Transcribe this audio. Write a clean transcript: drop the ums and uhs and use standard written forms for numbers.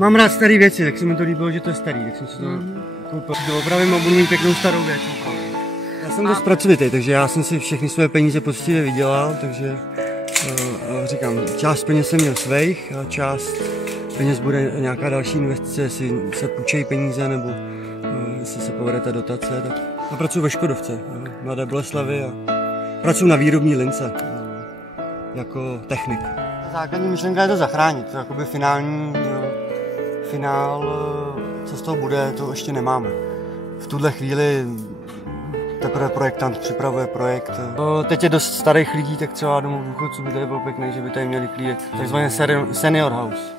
Mám rád staré věci, tak se mi to líbilo, že to je starý, tak jsem si to koupil. Opravím a budu mít pěknou starou věc. Já jsem dost pracovitý, takže já jsem si všechny své peníze poctivě vydělal, takže říkám, část peněz jsem měl svých a část peněz bude nějaká další investice, jestli se půjčejí peníze nebo jestli se povede ta dotace. Tak. A pracuji ve Škodovce, Mladé Boleslavi a pracuji na výrobní lince jako technik. Základní myšlenka je to zachránit, to je jakoby finál, co z toho bude, to ještě nemáme. V tuhle chvíli teprve projektant připravuje projekt. Teď je dost starých lidí, tak třeba domů důchodců by tady bylo pěkný, že by tady měli klídek, takzvané senior house.